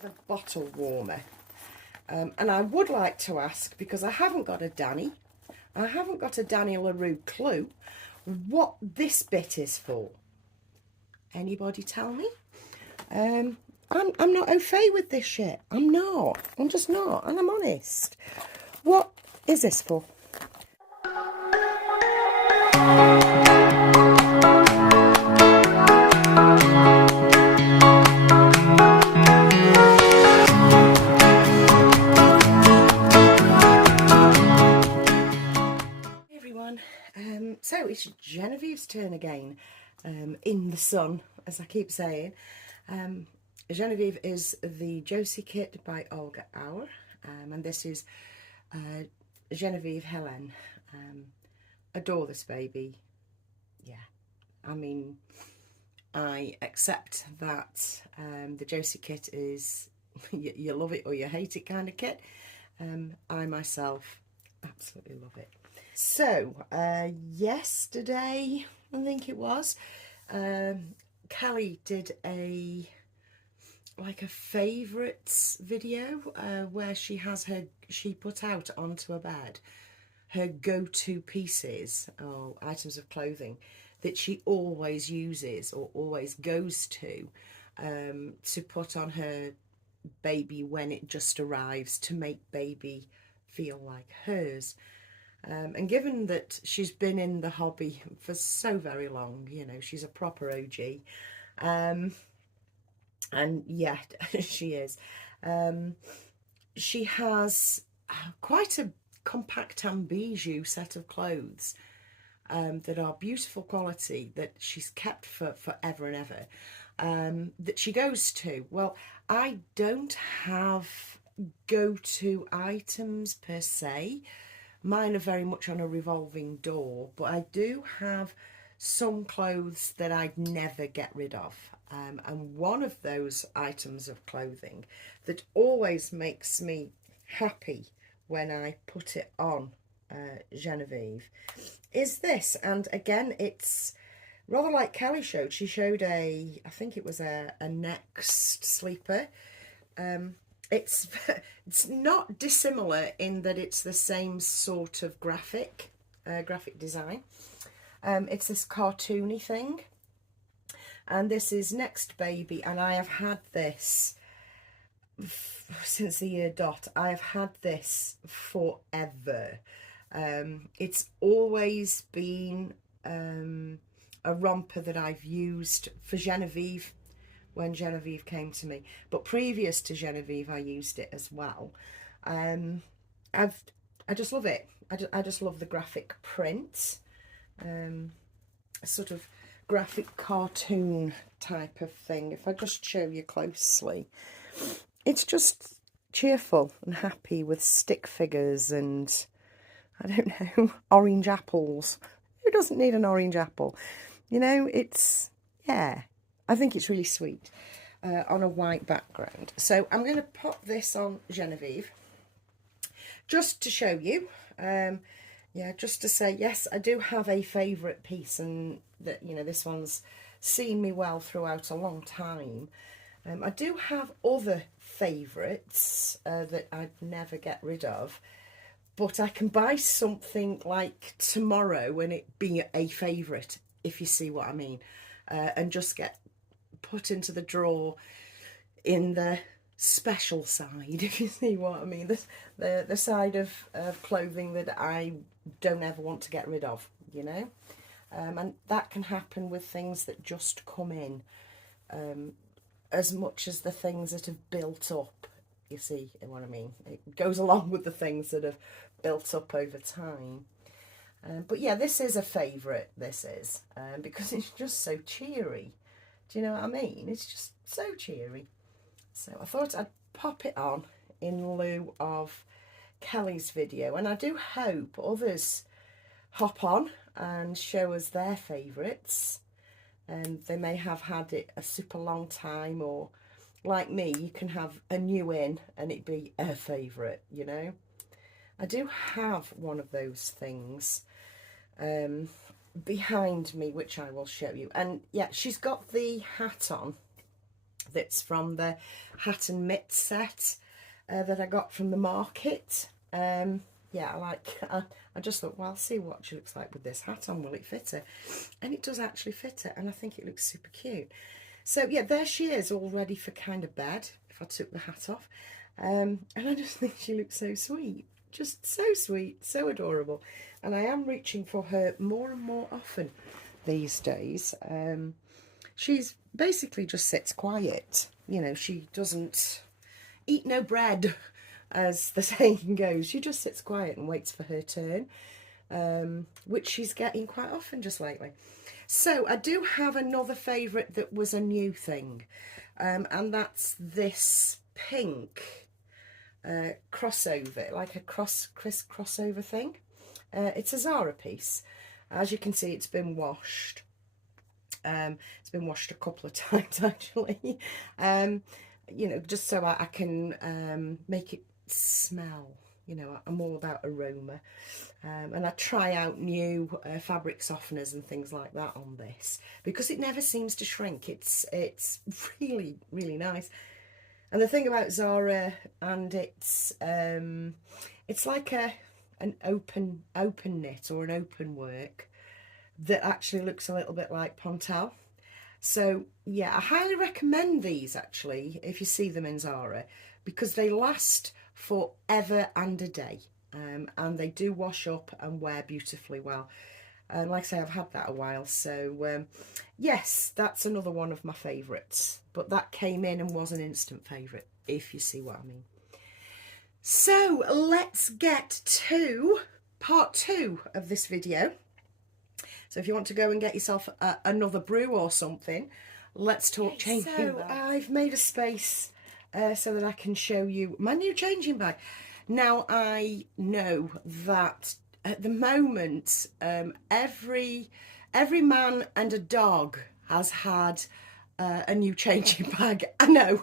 with a bottle warmer. And I would like to ask, because I haven't got a Danny LaRue clue, what this bit is for. Anybody tell me? I'm not au fait with this shit. I'm not. I'm just not. And I'm honest. What is this for? So it's Genevieve's turn again, in the sun, as I keep saying. Genevieve is the Josie kit by Olga Auer, and this is Genevieve Helen. Adore this baby. Yeah, I mean, I accept that the Josie kit is you love it or you hate it kind of kit. I myself absolutely love it. So yesterday, I think it was, Kelly did a favourites video where she put out onto a bed her go-to pieces or items of clothing that she always uses or always goes to put on her baby when it just arrives, to make baby feel like hers. And given that she's been in the hobby for so very long, you know, she's a proper OG. And yeah, she is. She has quite a compact and bijou set of clothes that are beautiful quality, that she's kept for forever and ever, that she goes to. Well, I don't have go-to items per se. Mine are very much on a revolving door, but I do have some clothes that I'd never get rid of. And one of those items of clothing that always makes me happy when I put it on Genevieve is this. And again, it's rather like Kelly showed. She showed I think it was a Next sleeper. It's not dissimilar in that it's the same sort of graphic design. It's this cartoony thing, and this is Next Baby, and I have had this since the year dot. I have had this forever. It's always been a romper that I've used for Genevieve when Genevieve came to me, but previous to Genevieve I used it as well. I just love it. I just love the graphic print, a sort of graphic cartoon type of thing. If I just show you closely, it's just cheerful and happy with stick figures and, I don't know, orange apples. Who doesn't need an orange apple? You know, it's, yeah, I think it's really sweet on a white background. So I'm going to pop this on Genevieve just to show you. Yeah, just to say, yes, I do have a favourite piece, and that, you know, this one's seen me well throughout a long time. I do have other favourites that I'd never get rid of, but I can buy something like tomorrow and it be a favourite, if you see what I mean, and just get put into the drawer in the special side, if you see what I mean, the side of clothing that I don't ever want to get rid of, you know. And that can happen with things that just come in, as much as the things that have built up, you see what I mean. It goes along with the things that have built up over time. But yeah, this is a favourite, this is, because it's just so cheery. Do you know what I mean? It's just so cheery. So I thought I'd pop it on in lieu of Kelly's video, and I do hope others hop on and show us their favourites. And they may have had it a super long time, or like me, you can have a new in and it be a favourite, you know. I do have one of those things behind me, which I will show you. And yeah, she's got the hat on that's from the hat and mitt set that I got from the market. Yeah, I just thought, well, I'll see what she looks like with this hat on. Will it fit her? And it does actually fit her, and I think it looks super cute. So yeah, there she is, all ready for kind of bed, if I took the hat off. And I just think she looks so sweet. Just so sweet, so adorable. And I am reaching for her more and more often these days. She's basically just sits quiet. You know, she doesn't eat no bread, as the saying goes. She just sits quiet and waits for her turn, which she's getting quite often just lately. So I do have another favourite that was a new thing, and that's this pink crossover, like a crossover thing. It's a Zara piece. As you can see, it's been washed. It's been washed a couple of times actually, you know, just so I can make it smell. You know, I'm all about aroma, and I try out new fabric softeners and things like that on this because it never seems to shrink. It's really, really nice. And the thing about Zara, and it's like an open knit or an open work that actually looks a little bit like Pontel. So yeah, I highly recommend these actually if you see them in Zara, because they last forever and a day, and they do wash up and wear beautifully well. And like I say, I've had that a while, so yes, that's another one of my favourites. But that came in and was an instant favourite, if you see what I mean. So let's get to part 2 of this video. So if you want to go and get yourself another brew or something, let's talk changing bag. So I've made a space so that I can show you my new changing bag. Now I know that at the moment every man and a dog has had a new changing bag. I know.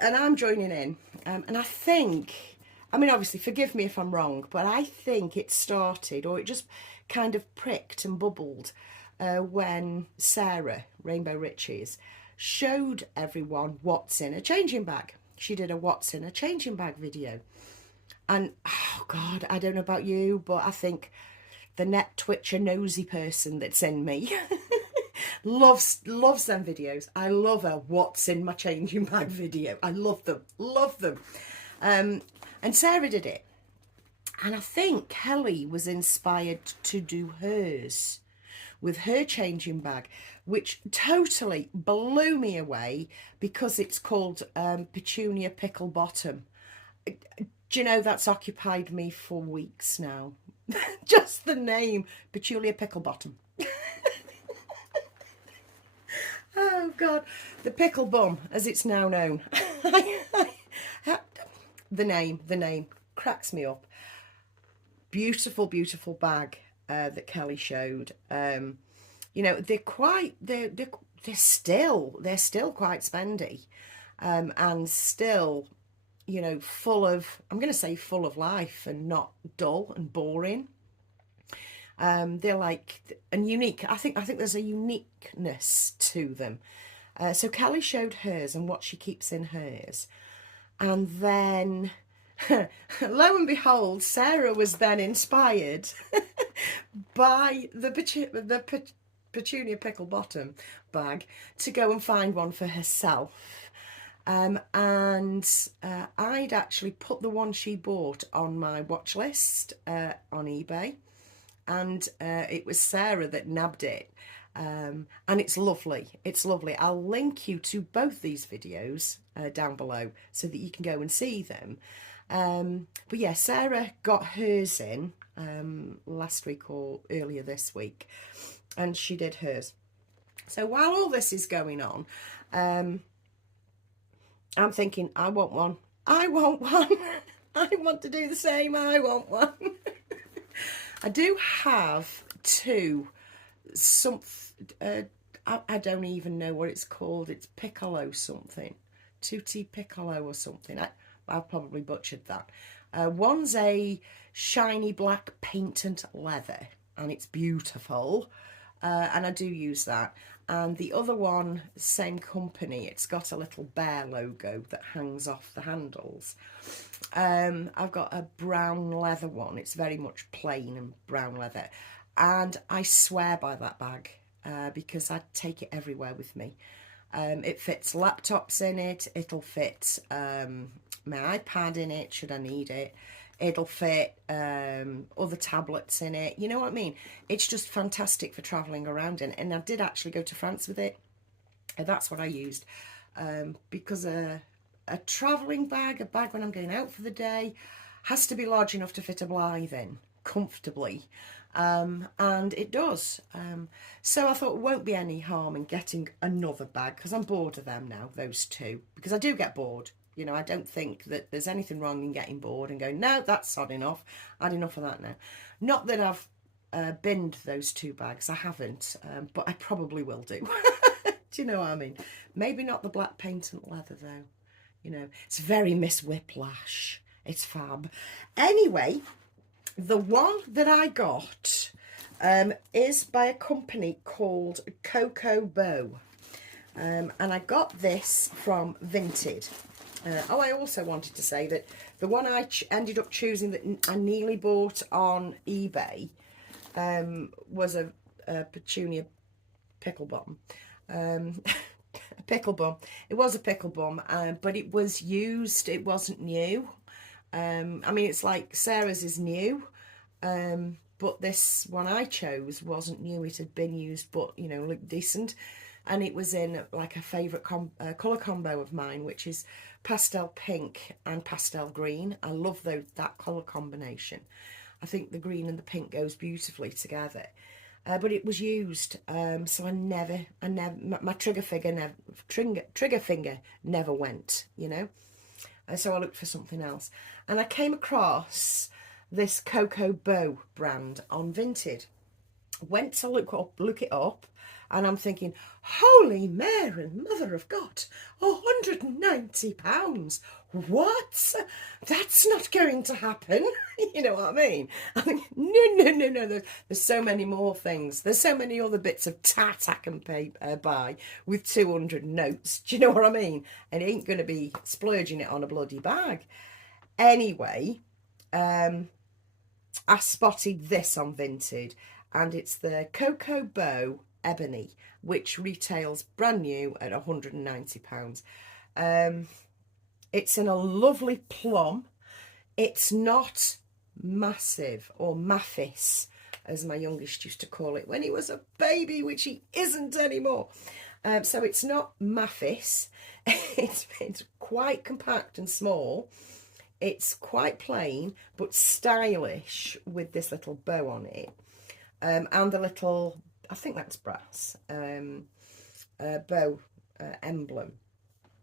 And I'm joining in, and I think, I mean, obviously, forgive me if I'm wrong, but I think it started, or it just kind of pricked and bubbled when Sarah, Rainbow Riches, showed everyone what's in a changing bag. She did a what's in a changing bag video. And, oh God, I don't know about you, but I think the net twitcher nosy person that's in me loves them videos. I love a what's in my changing bag video. I love them. And Sarah did it, and I think Kelly was inspired to do hers with her changing bag, which totally blew me away because it's called Petunia Pickle Bottom. Do you know, that's occupied me for weeks now. Just the name, Petunia Pickle Bottom. Oh God, the pickle bum, as it's now known. The name cracks me up. Beautiful bag that Kelly showed. You know, they're still quite spendy, and still, you know, full of, I'm going to say full of life and not dull and boring. They're like and unique. I think there's a uniqueness to them. So Kelly showed hers and what she keeps in hers, and then lo and behold, Sarah was then inspired by the Petunia Pickle Bottom bag to go and find one for herself. And I'd actually put the one she bought on my watch list on eBay, and it was Sarah that nabbed it, and it's lovely. I'll link you to both these videos down below so that you can go and see them. But yeah, Sarah got hers in last week or earlier this week, and she did hers. So while all this is going on, I'm thinking, I want one. I want to do the same. I want one. I do have two, I don't even know what it's called. It's piccolo something. Tutti piccolo or something. I've probably butchered that. One's a shiny black patent leather, and it's beautiful. And I do use that. And the other one, same company, it's got a little bear logo that hangs off the handles. I've got a brown leather one. It's very much plain and brown leather. And I swear by that bag because I take it everywhere with me. It fits laptops in it. It'll fit my iPad in it should I need it. It'll fit other tablets in it. You know what I mean? It's just fantastic for travelling around in. And I did actually go to France with it. And that's what I used. Because a travelling bag, a bag when I'm going out for the day, has to be large enough to fit a Blythe in comfortably. And it does. So I thought it won't be any harm in getting another bag because I'm bored of them now, those two. Because I do get bored. You know, I don't think that there's anything wrong in getting bored and going, no, that's had enough. I had enough of that now. Not that I've binned those two bags. I haven't, but I probably will do. Do you know what I mean? Maybe not the black paint and leather, though. You know, it's very Miss Whiplash. It's fab. Anyway, the one that I got is by a company called Cocoa Bow. And I got this from Vinted. I also wanted to say that the one I ended up choosing that I nearly bought on eBay was a petunia pickle bomb. A pickle bomb. It was a pickle bomb, but it was used. It wasn't new. I mean, it's like Sarah's is new, but this one I chose wasn't new. It had been used, but, you know, looked decent. And it was in like a favourite colour combo of mine, which is pastel pink and pastel green. I love that colour combination. I think the green and the pink goes beautifully together. But it was used, so I never, my trigger finger never went, you know. So I looked for something else, and I came across this Cocoa Bow brand on Vinted. Went to look it up, and I'm thinking, holy Mary, Mother of God, £190. What? That's not going to happen. You know what I mean? I think, no. There's so many more things. There's so many other bits of tat I can buy with 200 notes. Do you know what I mean? And it ain't going to be splurging it on a bloody bag. Anyway, I spotted this on Vinted, and it's the Cocoa Bow Ebony, which retails brand new at £190. It's in a lovely plum. It's not massive or maffis, as my youngest used to call it when he was a baby, which he isn't anymore. So it's not maffis. It's quite compact and small. It's quite plain, but stylish with this little bow on it. And the little, I think that's brass, bow emblem.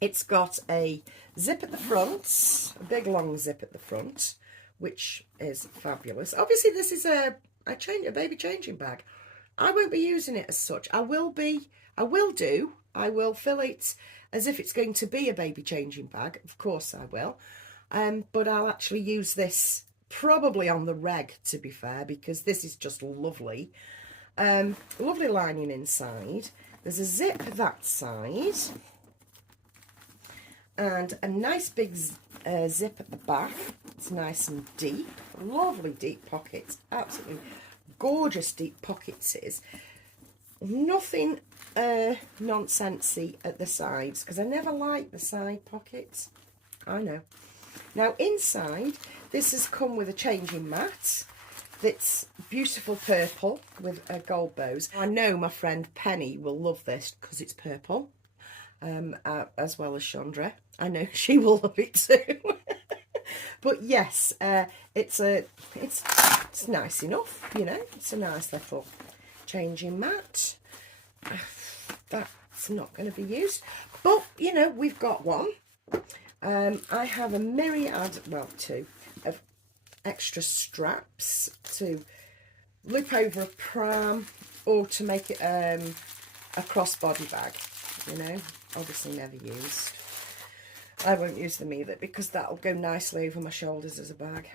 It's got a zip at the front, a big long zip at the front, which is fabulous. Obviously, this is a baby changing bag. I won't be using it as such. I will fill it as if it's going to be a baby changing bag. Of course I will. But I'll actually use this probably on the reg, to be fair, because this is just lovely. Lovely lining inside. There's a zip that side. And a nice big zip at the back. It's nice and deep. Lovely deep pockets. Absolutely gorgeous deep pockets it is. Nothing nonsensy at the sides, because I never like the side pockets. I know. Now inside, this has come with a changing mat. That's beautiful purple with gold bows. I know my friend Penny will love this because it's purple. As well as Chandra. I know she will love it too. But yes, it's nice enough, you know. It's a nice little changing mat. That's not going to be used, but you know, we've got one. I have a myriad, well, two, of extra straps to loop over a pram or to make it a crossbody bag. You know, obviously never used. I won't use them either because that'll go nicely over my shoulders as a bag.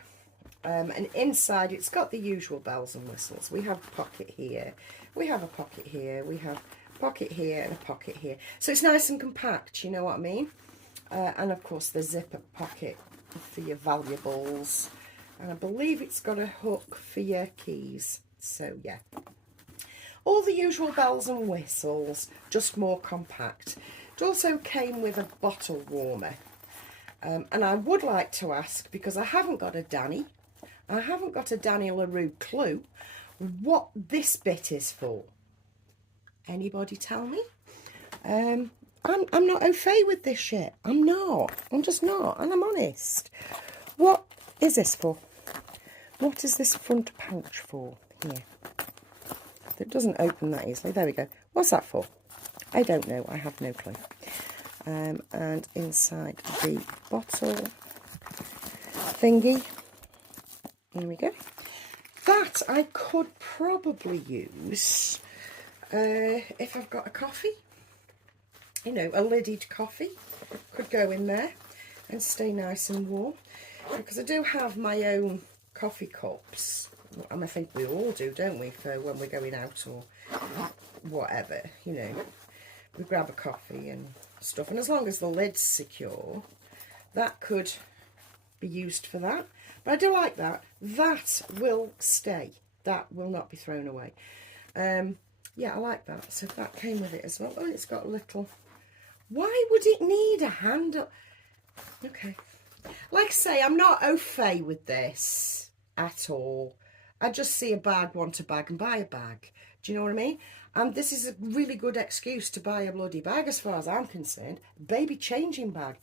And inside it's got the usual bells and whistles. We have a pocket here, we have a pocket here, we have pocket here and a pocket here. So it's nice and compact, you know what I mean? And of course the zipper pocket for your valuables. And I believe it's got a hook for your keys. So yeah. All the usual bells and whistles, just more compact. It also came with a bottle warmer. And I would like to ask, because I haven't got a Danny LaRue clue, what this bit is for. Anybody tell me? I'm not au fait with this shit. I'm not. I'm just not. And I'm honest. What is this for? What is this front pouch for? Here. It doesn't open that easily. There we go. What's that for? I don't know. I have no clue. And inside the bottle thingy. Here we go. That I could probably use if I've got a coffee. You know, a lidded coffee could go in there and stay nice and warm. Because I do have my own coffee cups. And I think we all do, don't we, for when we're going out or whatever, you know. We grab a coffee and stuff. And as long as the lid's secure, that could be used for that. But I do like that. That will stay. That will not be thrown away. Yeah, I like that. So that came with it as well. Oh, and it's got a little... Why would it need a handle? Okay. Like I say, I'm not au fait with this at all. I just see a bag, want a bag, and buy a bag. Do you know what I mean? And this is a really good excuse to buy a bloody bag as far as I'm concerned. Baby changing bag.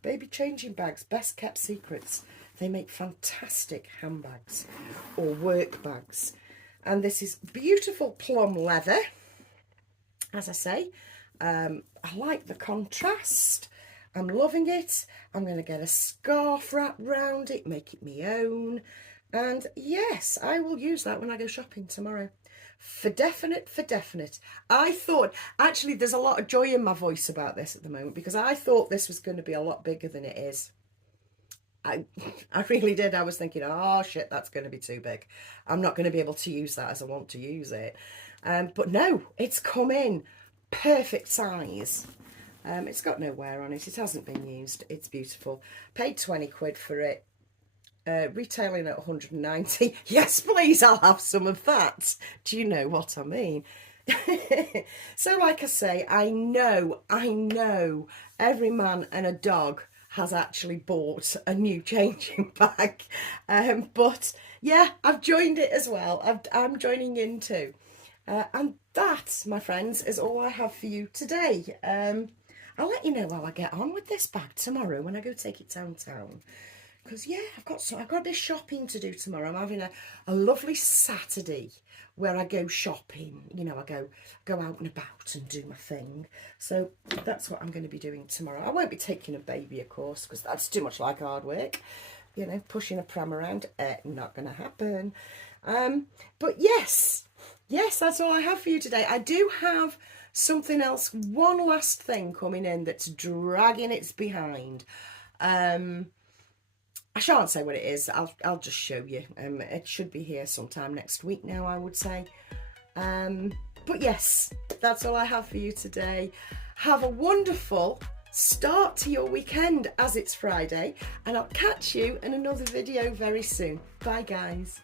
Baby changing bags, best kept secrets. They make fantastic handbags or work bags. And this is beautiful plum leather, as I say. I like the contrast. I'm loving it. I'm going to get a scarf wrapped round it, make it my own. And yes, I will use that when I go shopping tomorrow. For definite, for definite. I thought, actually, there's a lot of joy in my voice about this at the moment because I thought this was going to be a lot bigger than it is. I really did. I was thinking, oh shit, that's going to be too big. I'm not going to be able to use that as I want to use it. But no, it's come in perfect size. It's got no wear on it. It hasn't been used. It's beautiful. Paid 20 quid for it. Retailing at 190. Yes, please, I'll have some of that. Do you know what I mean? So like I say, I know every man and a dog has actually bought a new changing bag. But yeah, I've joined it as well. I'm joining in too. And that, my friends, is all I have for you today. I'll let you know how I get on with this bag tomorrow when I go take it downtown. Because yeah, I've got a bit of shopping to do tomorrow. I'm having a lovely Saturday where I go shopping. You know, I go out and about and do my thing. So that's what I'm going to be doing tomorrow. I won't be taking a baby, of course, because that's too much like hard work. You know, pushing a pram around, not going to happen. But yes, that's all I have for you today. I do have something else, one last thing coming in that's dragging its behind. I shan't say what it is. I'll just show you. It should be here sometime next week now, I would say. But yes, that's all I have for you today. Have a wonderful start to your weekend as it's Friday, and I'll catch you in another video very soon. Bye, guys.